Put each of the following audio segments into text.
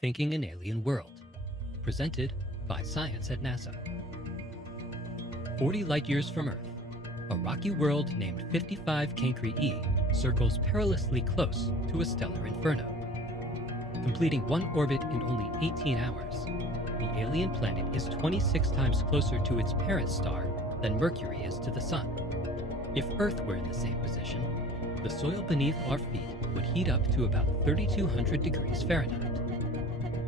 Thinking an Alien World, presented by Science at NASA. 40 light-years from Earth, a rocky world named 55 Cancri E circles perilously close to a stellar inferno. Completing one orbit in only 18 hours, the alien planet is 26 times closer to its parent star than Mercury is to the Sun. If Earth were in the same position, the soil beneath our feet would heat up to about 3,200 degrees Fahrenheit.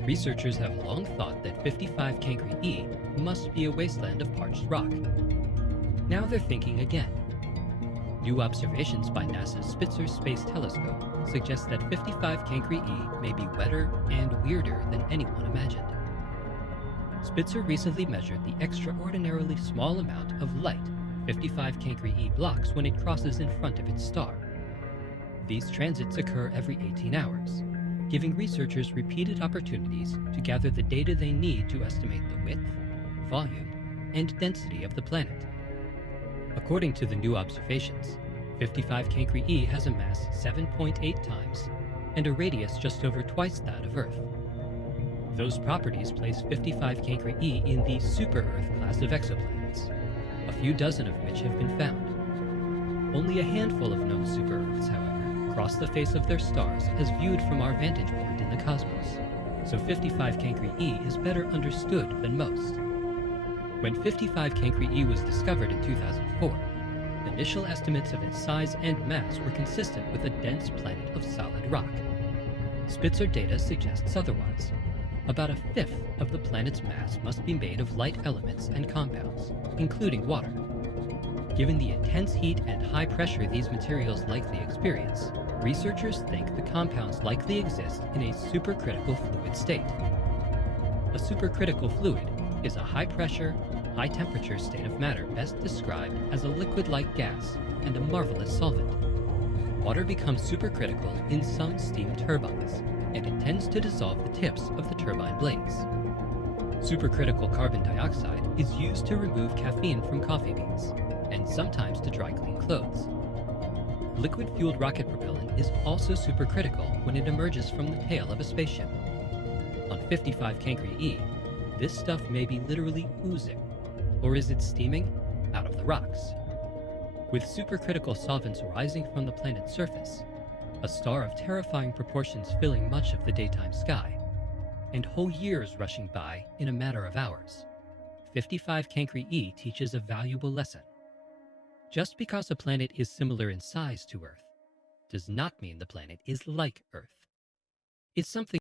Researchers have long thought that 55 Cancri E must be a wasteland of parched rock. Now they're thinking again. New observations by NASA's Spitzer Space Telescope suggest that 55 Cancri E may be wetter and weirder than anyone imagined. Spitzer recently measured the extraordinarily small amount of light 55 Cancri E blocks when it crosses in front of its star. These transits occur every 18 hours, giving researchers repeated opportunities to gather the data they need to estimate the width, volume, and density of the planet. According to the new observations, 55 Cancri E has a mass 7.8 times and a radius just over twice that of Earth. Those properties place 55 Cancri E in the super-Earth class of exoplanets, a few dozen of which have been found. Only a handful of known super-Earths, however, cross the face of their stars as viewed from our vantage point in the cosmos, so 55 Cancri E is better understood than most. When 55 Cancri E was discovered in 2004, initial estimates of its size and mass were consistent with a dense planet of solid rock. Spitzer data suggests otherwise. About a fifth of the planet's mass must be made of light elements and compounds, including water. Given the intense heat and high pressure these materials likely experience, researchers think the compounds likely exist in a supercritical fluid state. A supercritical fluid is a high-pressure, high-temperature state of matter best described as a liquid-like gas and a marvelous solvent. Water becomes supercritical in some steam turbines, and it tends to dissolve the tips of the turbine blades. Supercritical carbon dioxide is used to remove caffeine from coffee beans, and sometimes to dry clean clothes. Liquid-fueled rocket propellant is also supercritical when it emerges from the tail of a spaceship. On 55 Cancri E, this stuff may be literally oozing, or is it steaming out of the rocks? With supercritical solvents rising from the planet's surface, a star of terrifying proportions filling much of the daytime sky, and whole years rushing by in a matter of hours, 55 Cancri E teaches a valuable lesson. Just because a planet is similar in size to Earth does not mean the planet is like Earth. It's something